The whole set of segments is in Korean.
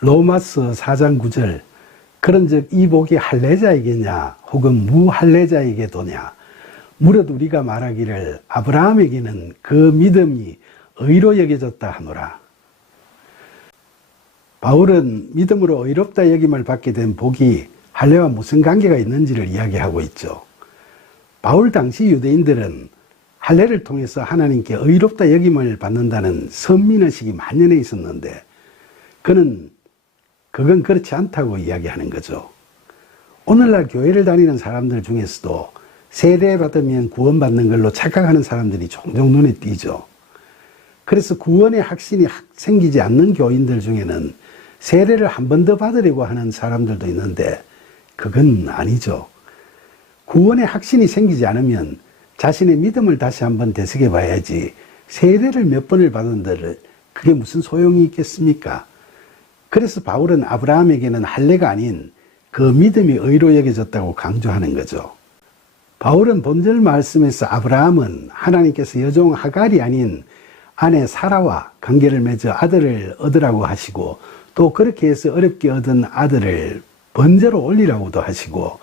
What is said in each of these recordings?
로마서 4장 9절 그런즉 이 복이 할례자에게냐 혹은 무할례자에게도냐 무릇 우리가 말하기를 아브라함에게는 그 믿음이 의로 여겨졌다 하노라. 바울은 믿음으로 의롭다 여김을 받게 된 복이 할례와 무슨 관계가 있는지를 이야기하고 있죠. 바울 당시 유대인들은 할례를 통해서 하나님께 의롭다 여김을 받는다는 선민의식이 만연해 있었는데 그건 그렇지 않다고 이야기하는 거죠. 오늘날 교회를 다니는 사람들 중에서도 세례 받으면 구원받는 걸로 착각하는 사람들이 종종 눈에 띄죠. 그래서 구원의 확신이 생기지 않는 교인들 중에는 세례를 한 번 더 받으려고 하는 사람들도 있는데 그건 아니죠. 구원의 확신이 생기지 않으면 자신의 믿음을 다시 한번 되새겨 봐야지 세례를 몇 번을 받은들 그게 무슨 소용이 있겠습니까? 그래서 바울은 아브라함에게는 할례가 아닌 그 믿음이 의로 여겨졌다고 강조하는 거죠. 바울은 본절 말씀에서 아브라함은 하나님께서 여종 하갈이 아닌 아내 사라와 관계를 맺어 아들을 얻으라고 하시고 또 그렇게 해서 어렵게 얻은 아들을 번제로 올리라고도 하시고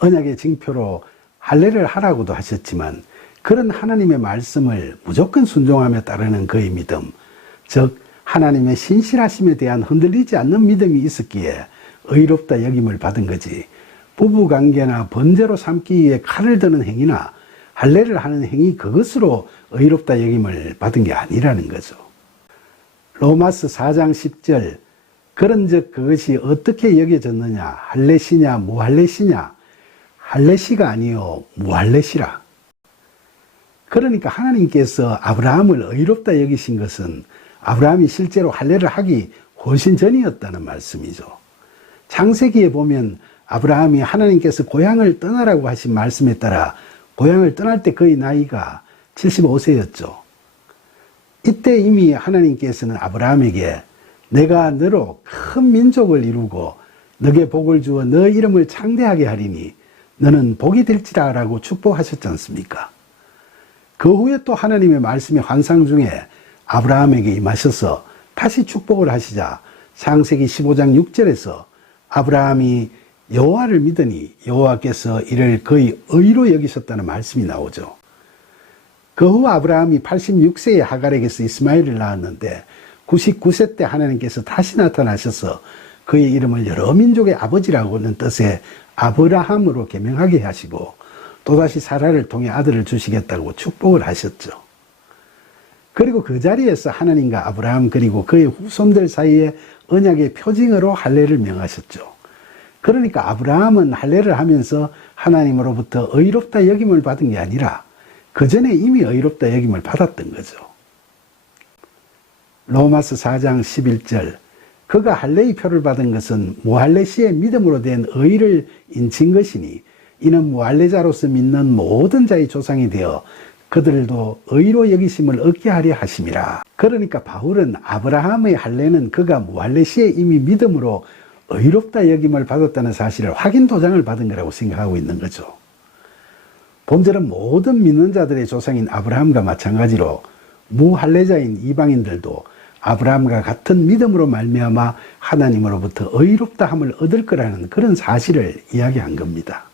언약의 징표로 할례를 하라고도 하셨지만 그런 하나님의 말씀을 무조건 순종하며 따르는 그의 믿음, 즉 하나님의 신실하심에 대한 흔들리지 않는 믿음이 있었기에 의롭다 여김을 받은 거지 부부관계나 번제로 삼기 위해 칼을 드는 행위나 할례를 하는 행위 그것으로 의롭다 여김을 받은 게 아니라는 거죠. 로마서 4장 10절 그런즉 그것이 어떻게 여겨졌느냐 할례시냐 무할례시냐 할례시가 아니요 무할례시라. 그러니까 하나님께서 아브라함을 의롭다 여기신 것은 아브라함이 실제로 할례를 하기 훨씬 전이었다는 말씀이죠. 창세기에 보면 아브라함이 하나님께서 고향을 떠나라고 하신 말씀에 따라 고향을 떠날 때 그의 나이가 75세였죠. 이때 이미 하나님께서는 아브라함에게 내가 너로 큰 민족을 이루고 너게 복을 주어 너 이름을 창대하게 하리니 너는 복이 될지라 라고 축복하셨지 않습니까? 그 후에 또 하나님의 말씀의 환상 중에 아브라함에게 임하셔서 다시 축복을 하시자 창세기 15장 6절에서 아브라함이 여호와를 믿으니 여호와께서 이를 그의 의로 여기셨다는 말씀이 나오죠. 그 후 아브라함이 86세에 하갈에게서 이스마엘을 낳았는데 99세 때 하나님께서 다시 나타나셔서 그의 이름을 여러 민족의 아버지라고는 뜻의 아브라함으로 개명하게 하시고 또다시 사라를 통해 아들을 주시겠다고 축복을 하셨죠. 그리고 그 자리에서 하나님과 아브라함 그리고 그의 후손들 사이에 언약의 표징으로 할례를 명하셨죠. 그러니까 아브라함은 할례를 하면서 하나님으로부터 의롭다 여김을 받은 게 아니라 그 전에 이미 의롭다 여김을 받았던 거죠. 로마서 4장 11절 그가 할례의 표를 받은 것은 무할례시의 믿음으로 된 의를 인친 것이니 이는 무할례자로서 믿는 모든 자의 조상이 되어 그들도 의로 여기심을 얻게 하려 하심이라. 그러니까 바울은 아브라함의 할례는 그가 무할례시에 이미 믿음으로 의롭다 여김을 받았다는 사실을 확인 도장을 받은 거라고 생각하고 있는 거죠. 본절은 모든 믿는 자들의 조상인 아브라함과 마찬가지로 무할례자인 이방인들도 아브라함과 같은 믿음으로 말미암아 하나님으로부터 의롭다함을 얻을 거라는 그런 사실을 이야기한 겁니다.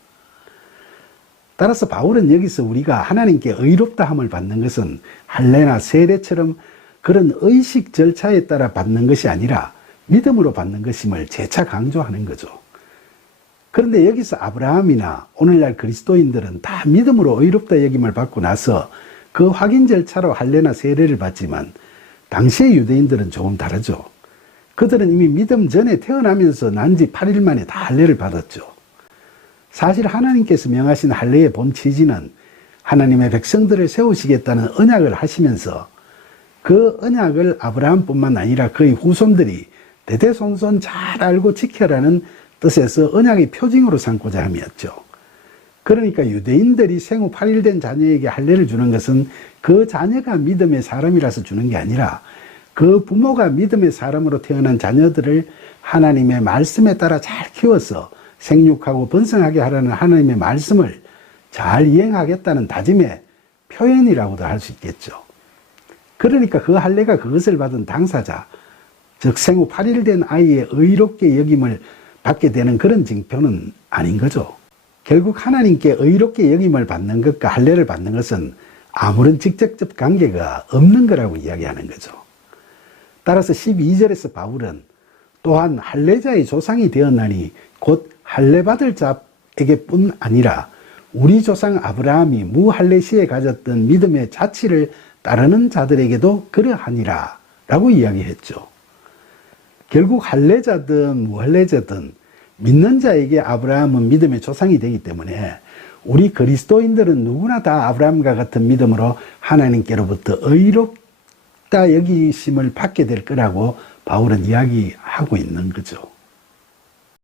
따라서 바울은 여기서 우리가 하나님께 의롭다함을 받는 것은 할례나 세례처럼 그런 의식 절차에 따라 받는 것이 아니라 믿음으로 받는 것임을 재차 강조하는 거죠. 그런데 여기서 아브라함이나 오늘날 그리스도인들은 다 믿음으로 의롭다 여김을 받고 나서 그 확인 절차로 할례나 세례를 받지만 당시의 유대인들은 조금 다르죠. 그들은 이미 믿음 전에 태어나면서 난 지 8일 만에 다 할례를 받았죠. 사실 하나님께서 명하신 할례의 본 취지는 하나님의 백성들을 세우시겠다는 언약을 하시면서 그 언약을 아브라함뿐만 아니라 그의 후손들이 대대손손 잘 알고 지켜라는 뜻에서 언약의 표징으로 삼고자 함이었죠. 그러니까 유대인들이 생후 8일 된 자녀에게 할례를 주는 것은 그 자녀가 믿음의 사람이라서 주는 게 아니라 그 부모가 믿음의 사람으로 태어난 자녀들을 하나님의 말씀에 따라 잘 키워서 생육하고 번성하게 하라는 하나님의 말씀을 잘 이행하겠다는 다짐의 표현이라고도 할 수 있겠죠. 그러니까 그 할례가 그것을 받은 당사자, 즉 생후 8일 된 아이의 의롭게 여김을 받게 되는 그런 징표는 아닌 거죠. 결국 하나님께 의롭게 여김을 받는 것과 할례를 받는 것은 아무런 직접적 관계가 없는 거라고 이야기하는 거죠. 따라서 12절에서 바울은 또한 할례자의 조상이 되었나니 곧 할례받을 자에게뿐 아니라 우리 조상 아브라함이 무할례 시에 가졌던 믿음의 자취를 따르는 자들에게도 그러하니라 라고 이야기했죠. 결국 할례자든 무할례자든 믿는 자에게 아브라함은 믿음의 조상이 되기 때문에 우리 그리스도인들은 누구나 다 아브라함과 같은 믿음으로 하나님께로부터 의롭다 여기심을 받게 될 거라고 바울은 이야기하고 있는 거죠.